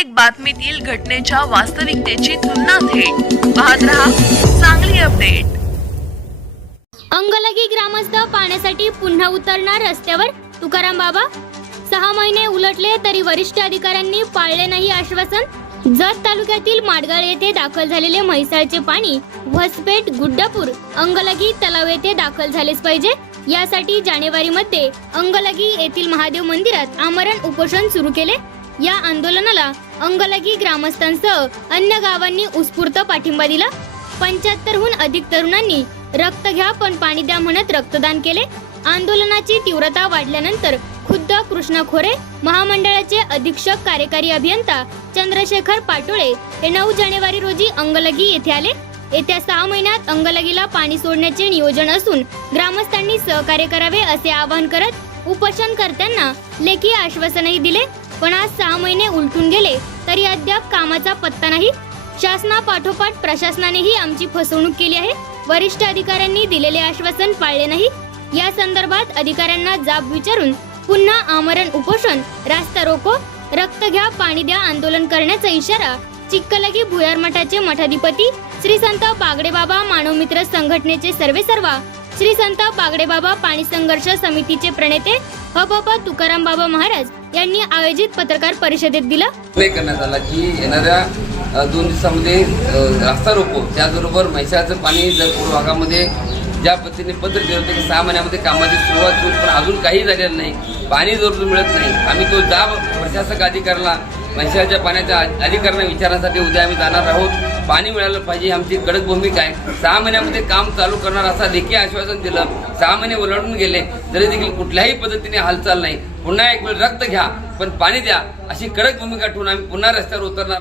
प्रत्येक बातमीतील घटनेच्या वास्तविकतेची तुलना थेट. पाहत रहा चांगली अपडेट. अंगलगी ग्रामस्थ पाण्यासाठी पुन्हा उतरणार रस्त्यावर? तुकाराम बाबा सहा महिने उलटले तरी वरिष्ठ अधिकाऱ्यांनी पाळले नाही आश्वासन? जत तालुक्यातील माडगाळ येथे दाखल झालेले म्हैसाळचे पाणी वसपेट गुड्डापूर अंगलगी तलाव येथे दाखल झालेच पाहिजे. यासाठी जानेवारी मध्ये अंगलगी येथील महादेव मंदिरात आमरण उपोषण सुरू केले. या आंदोलनाला अंगलगी ग्रामस्थांसह अन्य गावांनी उत्स्फूर्त पाठिंबा दिला. पंच्याहत्तरहून अधिक तरुणांनी रक्त घ्या पण पाणी द्या म्हणत रक्तदान केले. आंदोलनाची तीव्रता वाढल्यानंतर खुद्द कृष्ण खोरे महामंडळाचे अधीक्षक कार्यकारी अभियंता चंद्रशेखर पाटोळे हे नऊ जानेवारी रोजी अंगलगी येथे आले. येत्या सहा महिन्यात अंगलगीला पाणी सोडण्याचे नियोजन असून ग्रामस्थांनी सहकार्य करावे असे आवाहन करत उपोषणकर्त्यांना लेखी आश्वासनही दिले. पण आज सहा महिने उलटून गेले तरी अद्याप कामाचा पत्ता नाही. शासनापाठोपाठ प्रशासनानेही आमची फसवणूक केली आहे. वरिष्ठ अधिकाऱ्यांनी दिलेले आश्वासन पाळले नाही. या संदर्भात अधिकाऱ्यांना जाब विचारून पुन्हा आमरण उपोषण रास्ता रोको रक्त घ्या पाणी द्या आंदोलन करण्याचा इशारा चिक्कलगी भुयार मठाचे मठाधिपती श्री संत बागडेबाबा मानव मित्र संघटनेचे सर्वेसर्वा श्री संत बागडेबाबा पाणी संघर्ष समितीचे प्रणेते हबप तुकाराम बाबा महाराज यांनी आयोजित पत्रकार परिषदेत दिलं. करण्यात आला की येणाऱ्या दोन दिवसामध्ये रास्ता रोको. त्याचबरोबर म्हैसाळचं पाणी जर पूर्व भागामध्ये ज्या पद्धतीने पत्र दिलं होते की सहा महिन्यामध्ये कामाची सुरुवात होईल पण अजून काही झालेलं नाही. पाणी जरूर मिळत नाही. आम्ही तो जाब प्रशासक अधिकाऱ्याला म्हैशाच्या पाण्याच्या अधिकाऱ्यांना विचारण्यासाठी उद्या आम्ही जाणार आहोत. पाणी मिळालं पाहिजे आमची कडक भूमिका आहे. सहा महिन्यामध्ये काम चालू करणार असा लेखी आश्वासन दिलं. सहा महिने ओलांडून गेले. तरी देखील कुठल्याही पद्धतीने हालचाल नाही. पुन्हा एक वेळ रक्त घ्या पण पाणी द्या अशी कडक भूमिका ठेवून आम्ही पुन्हा रस्त्यावर उतरणार